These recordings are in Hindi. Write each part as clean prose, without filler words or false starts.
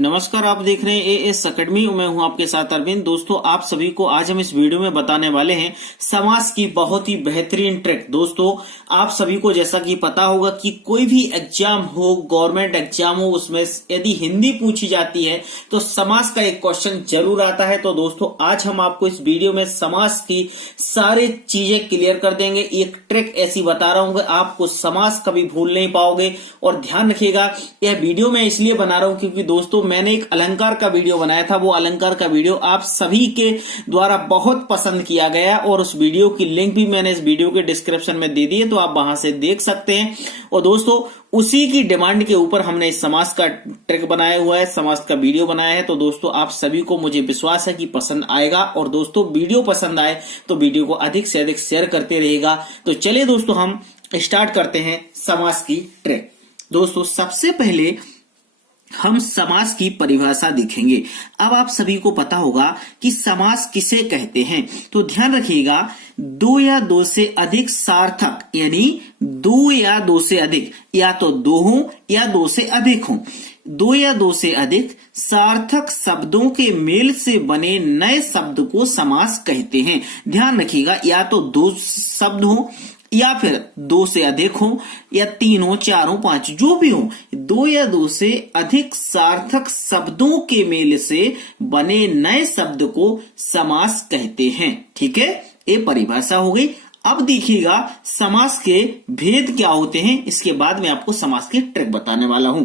नमस्कार, आप देख रहे हैं एएस अकेडमी। मैं हूं आपके साथ अरविंद। दोस्तों, आप सभी को आज हम इस वीडियो में बताने वाले हैं समास की बहुत ही बेहतरीन ट्रिक। दोस्तों, आप सभी को जैसा कि पता होगा कि कोई भी एग्जाम हो, गवर्नमेंट एग्जाम हो, उसमें यदि हिंदी पूछी जाती है तो समास का एक क्वेश्चन जरूर आता है। तो दोस्तों, आज हम आपको इस वीडियो में समास की सारी चीजें क्लियर कर देंगे। एक ट्रिक ऐसी बता रहा हूं कि आपको समास कभी भूल नहीं पाओगे। और ध्यान रखिएगा, यह वीडियो मैं इसलिए बना रहा हूं क्योंकि दोस्तों मैंने एक अलंकार का वीडियो बनाया था। वो अलंकार का वीडियो आप सभी के द्वारा बहुत पसंद किया गया और उस वीडियो की लिंक भी मैंने इस वीडियो के डिस्क्रिप्शन में दे दी है, तो आप वहां से देख सकते हैं। और दोस्तों, उसी की डिमांड के ऊपर हमने इस समास का ट्रिक बनाया हुआ है, समास का वीडियो बनाया है। तो दोस्तों, आप सभी को मुझे विश्वास है कि पसंद आएगा। और दोस्तों, वीडियो पसंद आए तो वीडियो को अधिक से अधिक शेयर करते रहेगा। तो चलिए दोस्तों, हम स्टार्ट करते हैं समास की ट्रिक। दोस्तों, सबसे पहले हम समास की परिभाषा देखेंगे। अब आप सभी को पता होगा कि समास किसे कहते हैं। तो ध्यान रखिएगा, दो या दो से अधिक सार्थक, यानी दो या दो से अधिक, या तो दो हो या दो से अधिक हो, दो या दो से अधिक सार्थक शब्दों के मेल से बने नए शब्द को समास कहते हैं। ध्यान रखिएगा, या तो दो शब्द हो या फिर दो से अधिक हो, या तीन हो, चार हो, पांच, जो भी हो, दो या दो से अधिक सार्थक शब्दों के मेल से बने नए शब्द को समास कहते हैं। ठीक है, ये परिभाषा हो गई। अब देखिएगा समास के भेद क्या होते हैं, इसके बाद मैं आपको समास की ट्रिक बताने वाला हूं।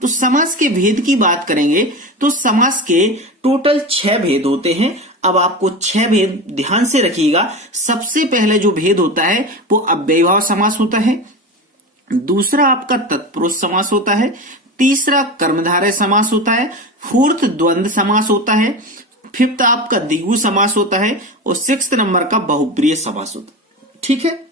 तो समास के भेद की बात करेंगे तो समास के टोटल 6 भेद होते हैं। अब आपको 6 भेद ध्यान से रखिएगा। सबसे पहले जो भेद होता है वो अव्ययीभाव समास होता है। दूसरा आपका तत्पुरुष समास होता है। तीसरा कर्मधारय समास होता है। फोर्थ द्वंद्व समास होता है। फिफ्थ आपका द्विगु समास होता है। और 6th नंबर का बहुब्रीहि समास होता है। ठीक है,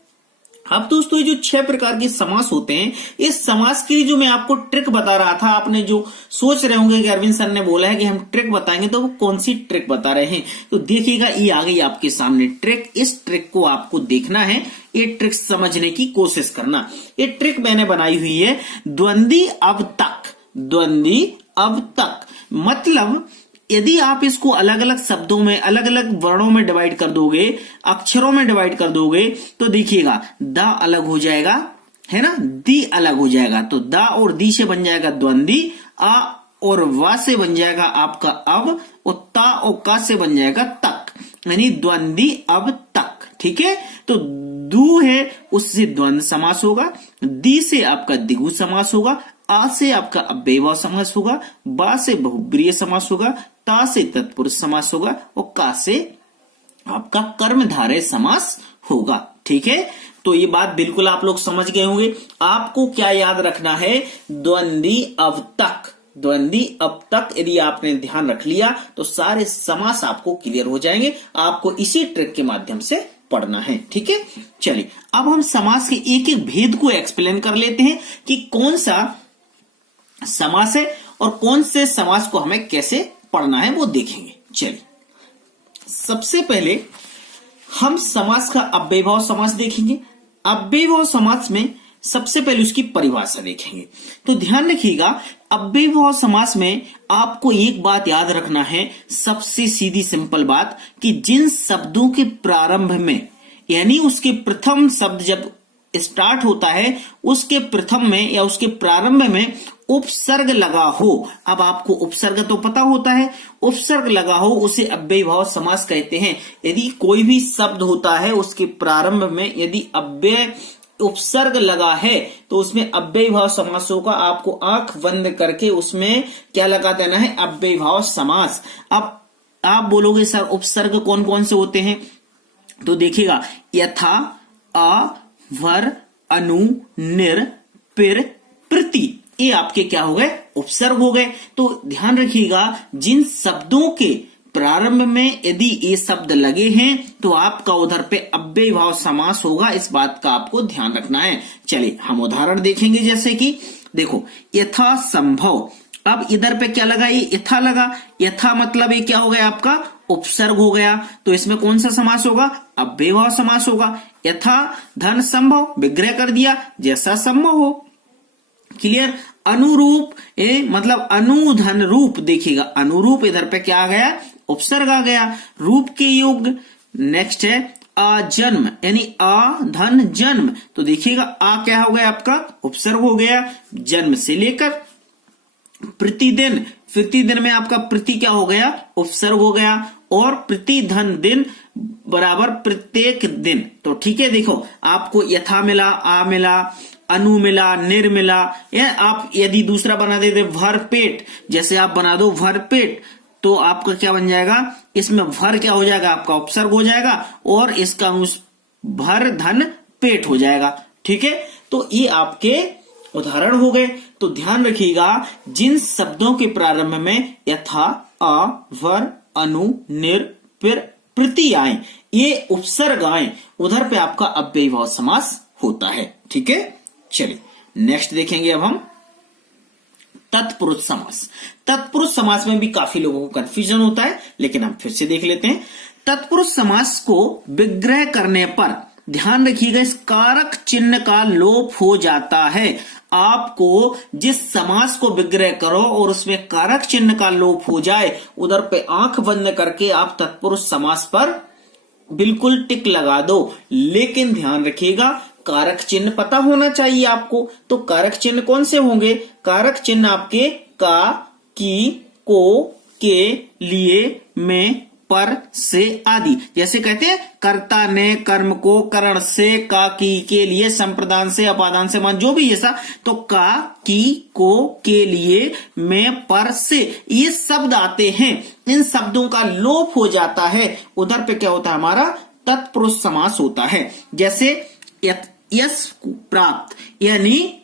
अब दोस्तों, ये जो 6 प्रकार के समास होते हैं, इस समास की जो मैं आपको ट्रिक बता रहा था, आपने जो सोच रहे होंगे कि अरविंद सर ने बोला है कि हम ट्रिक बताएंगे, तो वो कौन सी ट्रिक बता रहे हैं। तो देखिएगा, ये आ गई आपके सामने ट्रिक। इस ट्रिक को आपको देखना है, ये ट्रिक समझने की कोशिश करना। ये ट्रिक मैंने बनाई हुई है द्वंद्वी अब तक। द्वंद्वी अब तक मतलब यदि आप इसको अलग अलग शब्दों में, अलग अलग वर्णों में डिवाइड कर दोगे, अक्षरों में डिवाइड कर दोगे, तो देखिएगा द अलग हो जाएगा, है ना, दी अलग हो जाएगा। तो द और दी से बन जाएगा द्वंद्वी, आ और वा से बन जाएगा आपका अब, और ता और का से बन जाएगा तक, यानी द्वंद्वी अब तक। ठीक है, तो दू है उससे द्वंद्व समास होगा, दी से आपका द्विगु समास होगा, आ से आपका अव्ययीभाव समास होगा, बा से बहुब्रीहि समास होगा, ता से तत्पुरुष समास होगा, और का से आपका कर्मधारय समास होगा। ठीक है, तो ये बात बिल्कुल आप लोग समझ गए होंगे। आपको क्या याद रखना है, द्वंद्वी अब तक। द्वंद्वी अब तक यदि आपने ध्यान रख लिया तो सारे समास आपको क्लियर हो जाएंगे। आपको इसी ट्रिक के माध्यम से पढ़ना है। ठीक है, चलिए अब हम समास के एक एक भेद को एक्सप्लेन कर लेते हैं कि कौन सा समास है और कौन से समास को हमें कैसे पढ़ना है वो देखेंगे। चलिए, सबसे पहले हम समास का अव्ययीभाव समास देखेंगे। अव्ययीभाव समास में सबसे पहले उसकी परिभाषा देखेंगे। तो ध्यान रखिएगा, अव्ययीभाव समास में आपको एक बात याद रखना है, सबसे सीधी सिंपल बात, कि जिन शब्दों के प्रारंभ में, यानी उसके प्रथम शब्द जब स्टार्ट होता है, उसके प्रथम में या उसके प्रारंभ में उपसर्ग लगा हो। अब आपको उपसर्ग तो पता होता है, उपसर्ग लगा हो उसे अव्ययीभाव समास कहते हैं। यदि कोई भी शब्द होता है उसके प्रारंभ में यदि अव्यय उपसर्ग लगा है तो उसमें अव्ययीभाव समास होगा। आपको आंख बंद करके उसमें क्या लगा देना है, अव्ययीभाव समास। अब आप बोलोगे सर उपसर्ग कौन कौन से होते हैं, तो देखिएगा, यथा, अ, वर, अनु, निर, पिर, प्रति, ये आपके क्या हो गए, उपसर्ग हो गए। तो ध्यान रखिएगा, जिन शब्दों के प्रारंभ में यदि ये शब्द लगे हैं तो आपका उधर पे अव्ययीभाव समास होगा। इस बात का आपको ध्यान रखना है। चलिए हम उदाहरण देखेंगे, जैसे कि देखो, यथा संभव। अब इधर पे क्या लगा, ये यथा लगा। यथा मतलब ये क्या हो गया, आपका उपसर्ग हो गया। तो इसमें कौन सा समास होगा, अव्ययीभाव समास होगा। यथा धन संभव, विग्रह कर दिया, जैसा संभव हो। क्लियर। अनुरूप मतलब अनुधन रूप, देखिएगा अनुरूप इधर पे क्या आ गया, उपसर्ग आ गया, रूप के योग। नेक्स्ट है अजन्म यानी अधन जन्म, तो देखिएगा आ क्या हो गया आपका, उपसर्ग हो गया, जन्म से लेकर। प्रतिदिन, प्रतिदिन में आपका प्रति क्या हो गया, उपसर्ग हो गया, और प्रतिधन दिन बराबर प्रत्येक दिन। तो ठीक है, देखो आपको यथा मिला, आ मिला, अनु मिला, निर मिला, या आप यदि दूसरा बना देते भरपेट, जैसे आप बना दो भरपेट, तो आपका क्या बन जाएगा, इसमें भर क्या हो जाएगा, आपका उपसर्ग हो जाएगा, और इसका भर धन पेट हो जाएगा। ठीक है, तो ये आपके उदाहरण हो गए। तो ध्यान रखिएगा, जिन शब्दों के प्रारंभ में यथा, अ, वर, अनु, निर, फिर प्रति आए, ये उपसर्ग आए, उधर पे आपका अव्ययीभाव समास होता है। ठीक है, चलिए नेक्स्ट देखेंगे अब हम तत्पुरुष समास। तत्पुरुष समास में भी काफी लोगों को कंफ्यूजन होता है, लेकिन हम फिर से देख लेते हैं। तत्पुरुष समास को विग्रह करने पर ध्यान रखिएगा, इस कारक चिन्ह का लोप हो जाता है। आपको जिस समास को विग्रह करो और उसमें कारक चिन्ह का लोप हो जाए, उधर पे आंख बंद करके आप तत्पुरुष समास पर बिल्कुल टिक लगा दो। लेकिन ध्यान रखिएगा, कारक चिन्ह पता होना चाहिए आपको। तो कारक चिन्ह कौन से होंगे, कारक चिन्ह आपके का, की, को, के, लिए, में, पर, से आदि। जैसे कहते हैं कर्ता ने कर्म को करण से, का, की, के लिए, संप्रदान से, अपादान से, मान, जो भी ऐसा, तो का, की, को, के लिए, में, पर, से, ये शब्द आते हैं। इन शब्दों का लोप हो जाता है, उधर पे क्या होता है, हमारा तत्पुरुष समास होता है। जैसे यश प्राप्त, यानी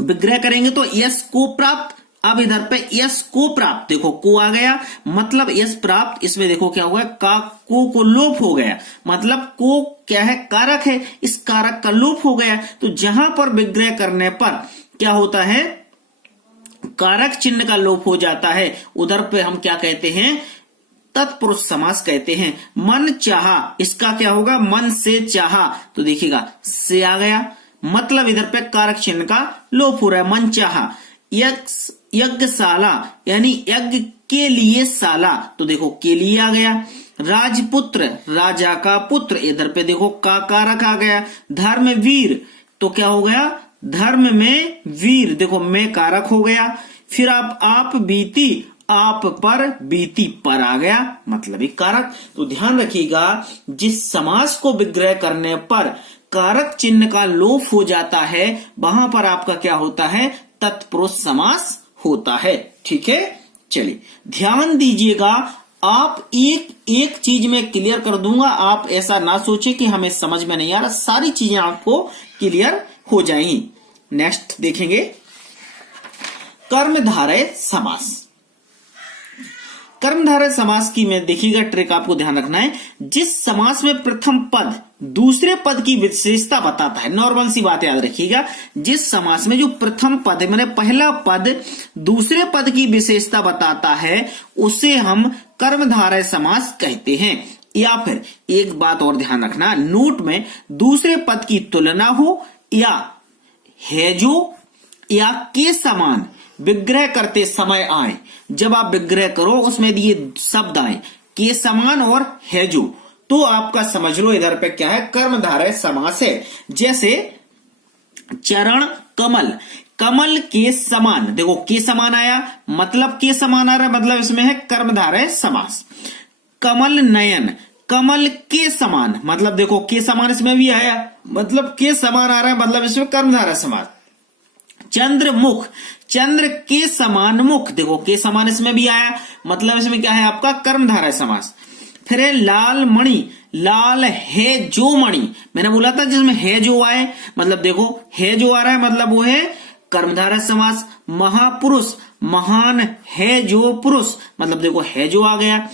विग्रह करेंगे तो यश को प्राप्त। अब इधर पे यश को प्राप्त, देखो को आ गया, मतलब यश प्राप्त, इसमें देखो क्या हुआ, का, को लोप हो गया, मतलब को क्या है, कारक है, इस कारक का लोप हो गया। तो जहां पर विग्रह करने पर क्या होता है, कारक चिन्ह का लोप हो जाता है, उधर पे हम क्या कहते हैं, तत्पुरुष समास कहते हैं। मन चाहा, इसका क्या होगा, मन से चाहा, तो देखिएगा से आ गया, मतलब इधर पे कारक चिन्ह का लोप हो रहा है, मन चाहा। यज्ञशाला यानी यज्ञ के लिए शाला, तो देखो के लिए आ गया। राजपुत्र, राजा का पुत्र, इधर पे देखो का कारक आ गया। धर्मवीर, तो क्या हो गया, धर्म में वीर, देखो में कारक हो गया। फिर आप बीती, आप पर बीती, पर आ गया, मतलब ही कारक। तो ध्यान रखिएगा, जिस समास को विग्रह करने पर कारक चिन्ह का लोप हो जाता है, वहां पर आपका क्या होता है, तत्पुरुष समास होता है। ठीक है, चलिए ध्यान दीजिएगा, आप एक चीज में क्लियर कर दूंगा, आप ऐसा ना सोचे कि हमें समझ में नहीं आ रहा, सारी चीजें आपको क्लियर हो जाएंगी। नेक्स्ट देखेंगे कर्मधारय समास। कर्मधारय समास की में देखिएगा ट्रिक आपको ध्यान रखना है, जिस समास में प्रथम पद दूसरे पद की विशेषता बताता है, नॉर्मल सी बात याद रखिएगा, जिस समास में जो प्रथम पद है, मैंने पहला पद दूसरे पद की विशेषता बताता है, उसे हम कर्मधारय समास कहते हैं। या फिर एक बात और ध्यान रखना, नोट में दूसरे पद की तुलना हो या है जो या के समान विग्रह करते समय आए, जब आप विग्रह करो उसमें ये शब्द आए के समान और है जो, तो आपका समझ लो इधर पे क्या है, कर्मधारय समास है। जैसे चरण कमल, कमल के समान, देखो के समान आया, मतलब के समान आ रहा है, मतलब इसमें है कर्मधारय समास। कमल नयन, कमल के समान, मतलब देखो के समान इसमें भी आया, मतलब के समान आ रहा है, मतलब इसमें कर्मधारय समास। चंद्रमुख, चंद्र के समान मुख, देखो के समान इसमें भी आया, मतलब इसमें क्या है, आपका कर्मधारय समास। फिर है लाल मणि, लाल है जो मणि, मैंने बोला था जिसमें है जो आए, मतलब देखो है जो आ रहा है, मतलब वो है कर्मधारय समास। महापुरुष, महान है जो पुरुष, मतलब देखो है जो आ गया।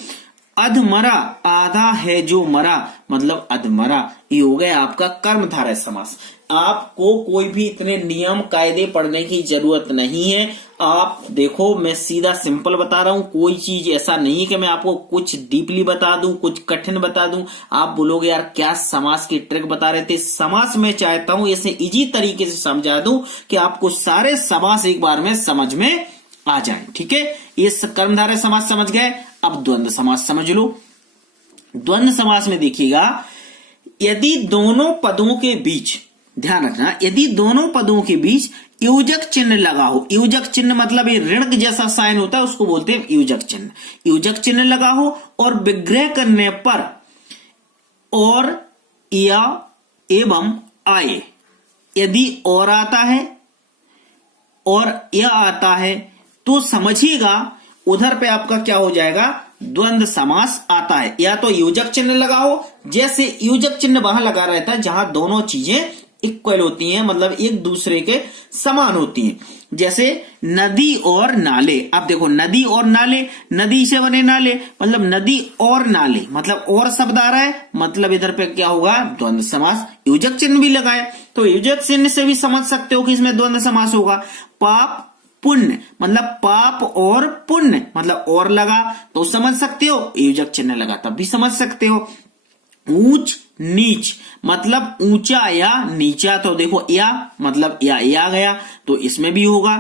अधमरा, आधा है जो मरा, मतलब अधमरा, ये हो गया आपका कर्मधारय समास। आपको कोई भी इतने नियम कायदे पढ़ने की जरूरत नहीं है। आप देखो, मैं सीधा सिंपल बता रहा हूं, कोई चीज ऐसा नहीं है कि मैं आपको कुछ डीपली बता दूं, कुछ कठिन बता दूं। आप बोलोगे यार क्या समास की ट्रिक बता रहे थे। समास मैं चाहता हूं ऐसे इजी तरीके से समझा दूं कि आपको सारे समास एक बार में समझ में आ जाए। ठीक है, ये कर्मधारय समास समझ गए। अब द्वंद्व समास समझ लो। द्वंद्व समास में देखिएगा, यदि दोनों पदों के बीच, ध्यान रखना, यदि दोनों पदों के बीच योजक चिन्ह लगा हो, योजक चिन्ह मतलब ये ऋण जैसा साइन होता है उसको बोलते हैं योजक चिन्ह, योजक चिन्ह लगा हो और विग्रह करने पर और या एवं आए, यदि और आता है और या आता है तो समझिएगा उधर पे आपका क्या हो जाएगा, द्वंद्व समास आता है। या तो योजक चिन्ह लगा हो, जैसे योजक चिन्ह वहां लगा रहता है जहां दोनों चीजें इक्वल होती हैं, मतलब एक दूसरे के समान होती हैं। जैसे नदी और नाले। अब देखो, नदी और नाले, नदी से बने नाले, मतलब नदी और नाले, मतलब और शब्द आ रहा है, मतलब इधर पे क्या होगा, द्वंद्व समास। योजक चिन्ह भी लगाए तो योजक चिन्ह से भी समझ सकते हो कि इसमें द्वंद्व समास होगा। पाप पुण्य, मतलब पाप और पुण्य, मतलब और लगा तो समझ सकते हो, योजक चिन्ह लगा तब भी समझ सकते हो। ऊंच नीच, मतलब ऊंचा या नीचा, तो देखो या मतलब या गया तो इसमें भी होगा।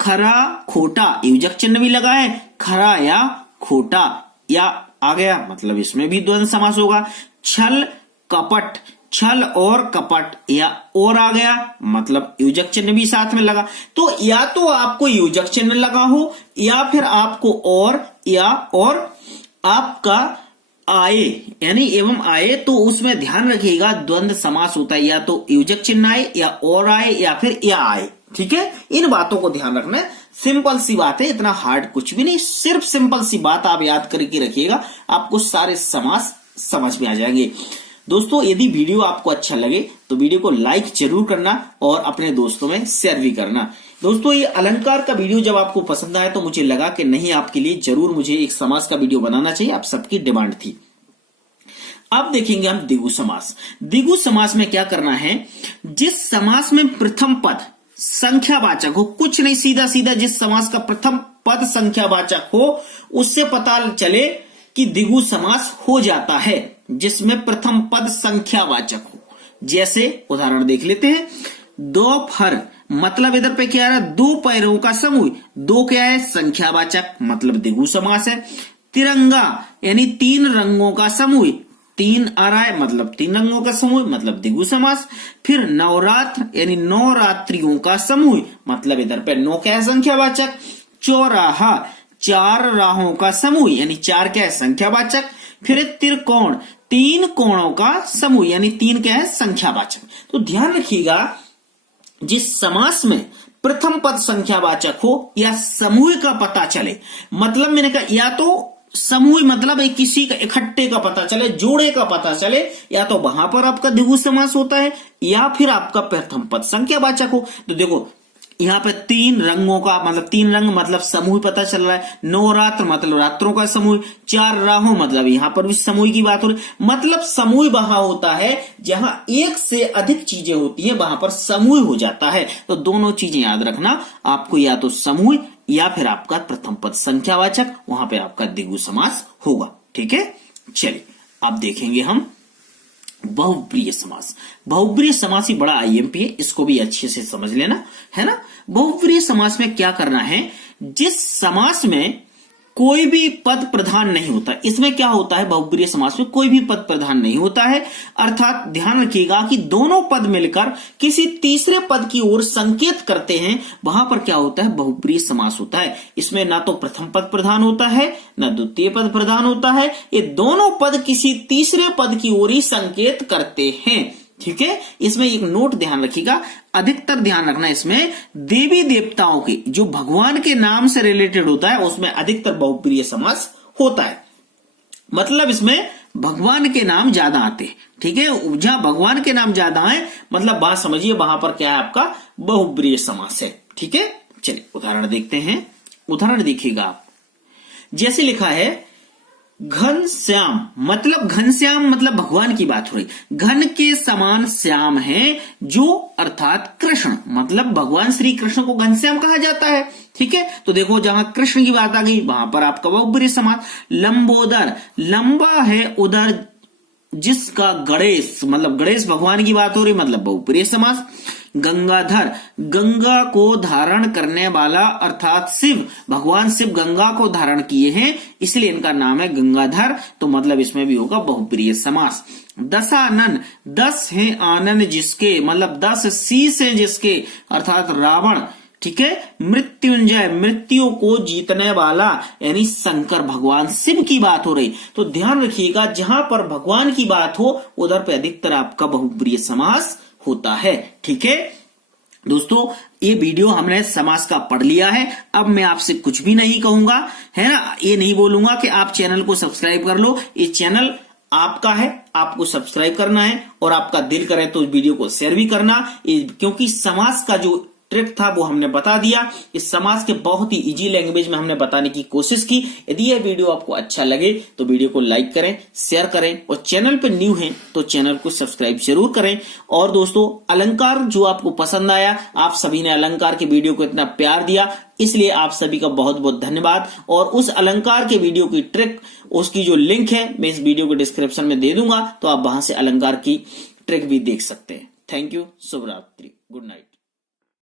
खरा खोटा, योजक चिन्ह भी लगा है, खरा या खोटा या आ गया, मतलब इसमें भी द्वंद्व समास होगा। छल कपट, छल और कपट या और आ गया, मतलब योजक चिन्ह भी साथ में लगा। तो या तो आपको योजक चिन्ह लगा हो या फिर आपको और या और आपका आए यानी एवं आए, तो उसमें ध्यान रखिएगा द्वंद्व समास होता है, या तो योजक चिन्ह आए या और आए या फिर या आए। ठीक है, इन बातों को ध्यान रखना है। सिंपल सी बात है, इतना हार्ड कुछ भी नहीं, सिर्फ सिंपल सी बात आप याद करके रखिएगा, आपको सारे समास समझ में आ जाएंगे। दोस्तों, यदि वीडियो आपको अच्छा लगे तो वीडियो को लाइक जरूर करना और अपने दोस्तों में शेयर भी करना। दोस्तों, ये अलंकार का वीडियो जब आपको पसंद आया तो मुझे लगा कि नहीं, आपके लिए जरूर मुझे एक समास का वीडियो बनाना चाहिए, आप सबकी डिमांड थी। अब देखेंगे हम द्विगु समास। द्विगु समास में क्या करना है, जिस समास में प्रथम पद संख्यावाचक हो, कुछ नहीं, सीधा सीधा जिस समास का प्रथम पद संख्यावाचक हो उससे पता चले कि द्विगु समास हो जाता है, जिसमें प्रथम पद संख्यावाचक हो। जैसे उदाहरण देख लेते हैं। दोपहर, मतलब इधर पे क्या आ रहा है, दो पैरों का समूह, दो क्या है, संख्यावाचक, मतलब द्विगु समास है। तिरंगा यानी तीन रंगों का समूह, तीन आ रहा है, मतलब तीन रंगों का समूह, मतलब द्विगु समास। फिर नवरात्र यानी नौ रात्रियों का समूह, मतलब इधर पे नौ क्या है, संख्यावाचक। चौराहा, चार राहों का समूह, यानी चार क्या है, संख्यावाचक। फिर त्रिकोण, तीन कोणों का समूह, यानी तीन क्या है, संख्यावाचक। तो ध्यान रखिएगा, जिस समास में प्रथम पद संख्यावाचक हो या समूह का पता चले, मतलब मैंने कहा या तो समूह मतलब एक किसी का इकट्ठे का पता चले, जोड़े का पता चले, या तो वहां पर आपका द्विगु समास होता है या फिर आपका प्रथम पद संख्यावाचक हो। तो देखो यहाँ पे तीन रंगों का मतलब तीन रंग मतलब समूह पता चल रहा है, नवरात्र मतलब रात्रों का समूह, चार राहों मतलब यहाँ पर भी समूह की बात हो रही, मतलब समूह वहां होता है जहां एक से अधिक चीजें होती हैं, वहां पर समूह हो जाता है। तो दोनों चीजें याद रखना, आपको या तो समूह या फिर आपका प्रथम पद संख्यावाचक, वहां पे आपका द्विगु समास होगा। ठीक है, चलिए अब देखेंगे हम बहुप्रिय समास। बहुप्रिय समास ही बड़ा आईएमपी है, इसको भी अच्छे से समझ लेना है ना। बहुप्रिय समास में क्या करना है, जिस समास में कोई भी पद प्रधान नहीं होता, इसमें क्या होता है, बहुप्रिय समास में कोई भी पद प्रधान नहीं होता है, अर्थात ध्यान रखिएगा कि दोनों पद मिलकर किसी तीसरे पद की ओर संकेत करते हैं, वहां पर क्या होता है, बहुप्रिय समास होता है। इसमें ना तो प्रथम पद प्रधान होता है ना द्वितीय पद प्रधान होता है, ये दोनों पद किसी तीसरे पद की ओर ही संकेत करते हैं। ठीक है, इसमें एक नोट ध्यान रखिएगा, अधिकतर ध्यान रखना, इसमें देवी देवताओं के जो भगवान के नाम से रिलेटेड होता है उसमें अधिकतर बहुप्रिय समास होता है, मतलब इसमें भगवान के नाम ज्यादा आते हैं। ठीक है, जहां भगवान के नाम ज्यादा आए मतलब बात समझिए, वहां पर क्या है, आपका बहुप्रिय समास है। ठीक है, चलिए उदाहरण देखते हैं। उदाहरण देखिएगा आप, जैसे लिखा है घनश्याम मतलब भगवान की बात हो रही। घन के समान श्याम है जो, अर्थात कृष्ण, मतलब भगवान श्री कृष्ण को घनश्याम कहा जाता है। ठीक है, तो देखो जहां कृष्ण की बात आ गई वहां पर आपका बहुब्रीहि समास। लंबोदर, लंबा है उदर जिसका गणेश, मतलब गणेश भगवान की बात हो रही, मतलब बहुप्रिय समास। गंगाधर, गंगा को धारण करने वाला, अर्थात शिव, भगवान शिव गंगा को धारण किए हैं इसलिए इनका नाम है गंगाधर, तो मतलब इसमें भी होगा बहुप्रिय समास। दशानन, 10 है आनन जिसके, मतलब 10 शीश है जिसके, अर्थात रावण। ठीक है, मृत्युंजय, मृत्यु को जीतने वाला, यानी शंकर भगवान शिव की बात हो रही। तो ध्यान रखिएगा जहां पर भगवान की बात हो उधर पे अधिकतर आपका बहुप्रिय समास होता है। ठीक है दोस्तों, ये वीडियो हमने समास का पढ़ लिया है। अब मैं आपसे कुछ भी नहीं कहूंगा, है ना, ये नहीं बोलूंगा कि आप चैनल को सब्सक्राइब कर लो। ये चैनल आपका है, आपको सब्सक्राइब करना है और आपका दिल करे तो इस वीडियो को शेयर भी करना, क्योंकि समास का जो ट्रिक था वो हमने बता दिया। इस समास के बहुत ही इजी लैंग्वेज में हमने बताने की कोशिश की। यदि यह वीडियो आपको अच्छा लगे तो वीडियो को लाइक करें, शेयर करें और चैनल पर न्यू हैं तो चैनल को सब्सक्राइब जरूर करें। और दोस्तों, अलंकार जो आपको पसंद आया, आप सभी ने अलंकार के वीडियो को इतना प्यार दिया, इसलिए आप सभी का बहुत बहुत धन्यवाद। और उस अलंकार के वीडियो की ट्रिक, उसकी जो लिंक है मैं इस वीडियो के डिस्क्रिप्शन में दे दूंगा, तो आप वहां से अलंकार की ट्रिक भी देख सकते हैं। थैंक यू, शुभ रात्रि, गुड नाइट।